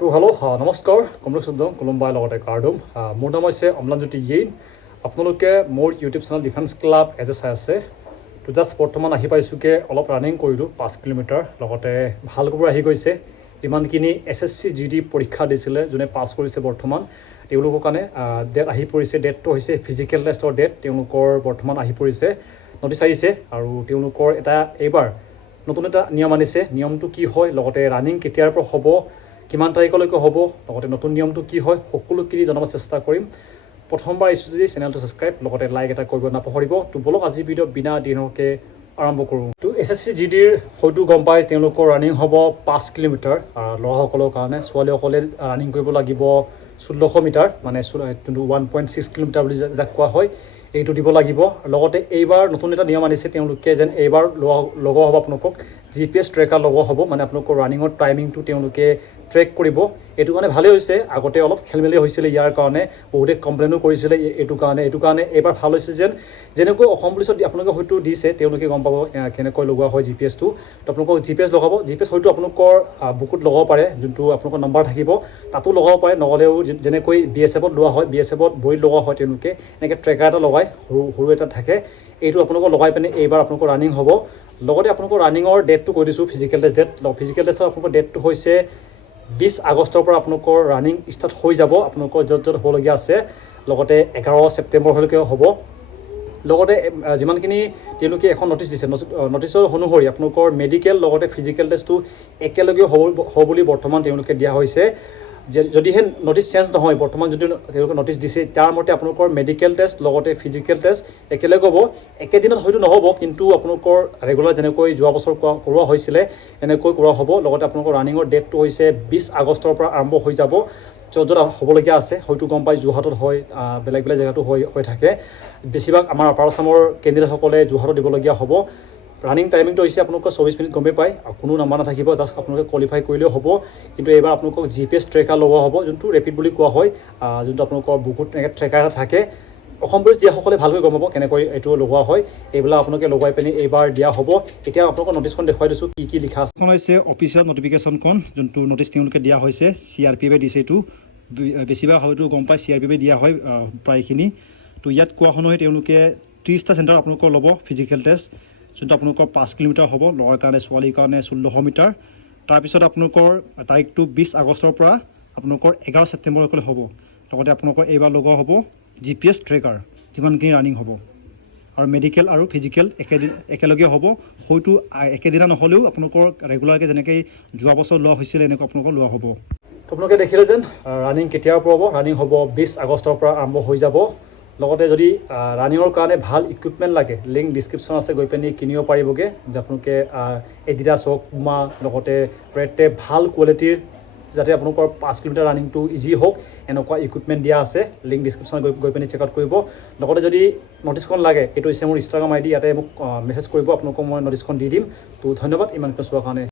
তো হেল্ল' নমস্কাৰ কমলেশ চৌধুৰী কোলম্বাই লগতে কাৰ্ডুম মোৰ নাম হৈছে অম্লানজ্যোতি জৈন আপোনালোকে মোৰ ইউটিউব চেনেল ডিফেন্স ক্লাব এজে চাই আছে তো জাষ্ট বৰ্তমান আহি পাইছোঁকৈ অলপ ৰানিং কৰিলোঁ 5 কিলোমিটাৰ লগতে ভাল খবৰ আহি গৈছে যিমানখিনি SSC GD পৰীক্ষা দিছিলে যোনে পাছ কৰিছে বৰ্তমান তেওঁলোকৰ কাৰণে ডেট আহি পৰিছে ডেটটো হৈছে ফিজিকেল টেষ্টৰ ডেট তেওঁলোকৰ বৰ্তমান আহি পৰিছে নটিচ আহিছে আৰু তেওঁলোকৰ এটা এইবাৰ নতুন এটা নিয়ম আনিছে নিয়মটো কি হয় লগতে ৰানিং কেতিয়াৰ পৰা হ'ব কিমান তাৰিখলৈকে হ'ব লগতে নতুন নিয়মটো কি হয় সকলোখিনি জনাব চেষ্টা কৰিম প্ৰথমবাৰ আহিছোঁ যদি চেনেলটো ছাবস্ক্ৰাইব লগতে লাইক এটা কৰিব নাপাহৰিব তো বলক আজি ভিডিঅ' বিনা দিনকে আৰম্ভ কৰোঁ তো SSC GDৰ হয়তো গম পাই তেওঁলোকৰ ৰানিং হ'ব 5 কিলোমিটাৰ ল'ৰাসকলৰ কাৰণে ছোৱালীসকলে ৰানিং কৰিব লাগিব 1600 মিটাৰ মানে 1.6 কিলোমিটাৰ বুলি যাক কোৱা হয় এইটো দিব লাগিব লগতে এইবাৰ নতুন এটা নিয়ম আনিছে তেওঁলোকে যেন এইবাৰ লগোৱা হ'ব আপোনালোকক GPS ট্ৰেকাৰ লগোৱা হ'ব মানে আপোনালোকৰ ৰানিঙৰ টাইমিংটো তেওঁলোকে ট্ৰেক কৰিব এইটো কাৰণে ভালেই হৈছে আগতে অলপ খেলমেলি হৈছিলে ইয়াৰ কাৰণে বহুতে কমপ্লেইনো কৰিছিলে এইটো কাৰণে এইবাৰ ভাল হৈছে যেনেকৈ অসম পুলিচত আপোনালোকে হয়তো দিছে তেওঁলোকে গম পাব কেনেকৈ লগোৱা হয় GPSটো তো আপোনালোকক GPS লগাব GPS হয়তো আপোনালোকৰ বুকুত লগাব পাৰে যোনটো আপোনালোকৰ নম্বৰ থাকিব তাতো লগাব পাৰে নহ'লেও যেনেকৈ BSFত লোৱা হয় BSFত ভৰিত লগোৱা হয় তেওঁলোকে এনেকৈ ট্ৰেকাৰ এটা লগাই সৰু এটা থাকে এইটো আপোনালোকক লগাই পিনে এইবাৰ আপোনালোকৰ ৰানিং হ'ব লগতে আপোনালোকৰ ৰানিঙৰ ডেটটো কৈ দিছোঁ ফিজিকেল টেষ্টৰ আপোনালোকৰ ডেটটো হৈছে 20 আগষ্টৰ পৰা আপোনালোকৰ ৰানিং ষ্টাৰ্ট হৈ যাব আপোনালোকৰ য'ত হ'বলগীয়া আছে লগতে 11 ছেপ্টেম্বৰলৈকে হ'ব লগতে যিমানখিনি তেওঁলোকে এখন নটিচ দিছে নটিচৰ অনুসৰি আপোনালোকৰ মেডিকেল লগতে ফিজিকেল টেষ্টটো একেলগে হ'ব বুলি বৰ্তমান তেওঁলোকে দিয়া হৈছে যদিহে নটিচ চেঞ্জ নহয় বৰ্তমান যদি তেওঁলোকে নটিচ দিছে তাৰ মতে আপোনালোকৰ মেডিকেল টেষ্ট লগতে ফিজিকেল টেষ্ট একেলগে হ'ব একেদিনত হয়তো নহ'ব কিন্তু আপোনালোকৰ ৰেগুলাৰ যেনেকৈ যোৱা বছৰ কৰোৱা হৈছিলে এনেকৈ কৰোৱা হ'ব লগতে আপোনালোকৰ ৰানিঙৰ ডেটটো হৈছে 20 আগষ্টৰ পৰা আৰম্ভ হৈ যাব য'ত হ'বলগীয়া আছে হয়তো গম পাই যোৰহাটত হয় বেলেগ জেগাতো হৈ থাকে বেছিভাগ আমাৰ আপাৰ আছামৰ কেণ্ডিডেটসকলে যোৰহাটত দিবলগীয়া হ'ব ৰানিং টাইমিংটো হৈছে আপোনালোকৰ 24 মিনিট গমেই পায় কোনো নাম্বাৰ নাথাকিব জাষ্ট আপোনালোকে কোৱালিফাই কৰিলেও হ'ব কিন্তু এইবাৰ আপোনালোকক GPS ট্ৰেকাৰ লগোৱা হ'ব যোনটো ৰেপিড বুলি কোৱা হয় যোনটো আপোনালোকৰ বুকুত এনেকৈ ট্ৰেকাৰ এটা থাকে অসম পুলিচ দিয়াসকলে ভালকৈ গম পাব কেনেকৈ এইটো লগোৱা হয় এইবিলাক আপোনালোকে লগাই পিনি এইবাৰ দিয়া হ'ব এতিয়া আপোনালোকৰ নটিচখন দেখুৱাই দিছোঁ কি লিখা আছে এখন হৈছে অফিচিয়েল নটিফিকেশ্যনখন যোনটো নটিচ তেওঁলোকে দিয়া হৈছে CRPFে দিছে এইটো বেছিভাগ হয়তো গম পায় CRPFে দিয়া হয় প্ৰায়খিনি তো ইয়াত কোৱাখন হয় তেওঁলোকে 30টা চেণ্টাৰ আপোনালোকৰ ল'ব ফিজিকেল টেষ্ট যোনটো আপোনালোকৰ 5 কিলোমিটাৰ হ'ব ল'ৰাৰ কাৰণে ছোৱালীৰ কাৰণে 1600 মিটাৰ তাৰপিছত আপোনালোকৰ তাৰিখটো 20 আগষ্টৰ পৰা আপোনালোকৰ 11 ছেপ্টেম্বৰলৈকে হ'ব লগতে আপোনালোকৰ এইবাৰ লগোৱা হ'ব GPS ট্ৰেকাৰ যিমানখিনি ৰানিং হ'ব আৰু মেডিকেল আৰু ফিজিকেল একেলগে হ'ব হয়তো একেদিনা নহ'লেও আপোনালোকৰ ৰেগুলাৰকৈ যেনেকৈ যোৱা বছৰ লোৱা হৈছিলে এনেকৈ আপোনালোকৰ লোৱা হ'ব আপোনালোকে দেখিলে যেন ৰানিং কেতিয়াৰ পৰা হ'ব ৰানিং হ'ব 20 আগষ্টৰ পৰা আৰম্ভ হৈ যাব লগতে যদি ৰানিঙৰ কাৰণে ভাল ইকুইপমেণ্ট লাগে লিংক ডিছক্ৰিপশ্যন আছে গৈ পিনি কিনিব পাৰিবগৈ যে আপোনালোকে এডিডাছ হওক পুমা লগতে ৰেড টেপ ভাল কোৱালিটিৰ যাতে আপোনালোকৰ 5 কিলোমিটাৰ ৰানিংটো ইজি হওক এনেকুৱা ইকুইপমেণ্ট দিয়া আছে লিংক ডিছক্ৰিপশ্যনত গৈ পিনি চেক আউট কৰিব লগতে যদি নটিচখন লাগে এইটো হৈছে মোৰ ইনষ্টাগ্ৰাম ID ইয়াতে মোক মেছেজ কৰিব আপোনালোকক মই নটিচখন দি দিম তো ধন্যবাদ ইমানখিনি চোৱাৰ কাৰণে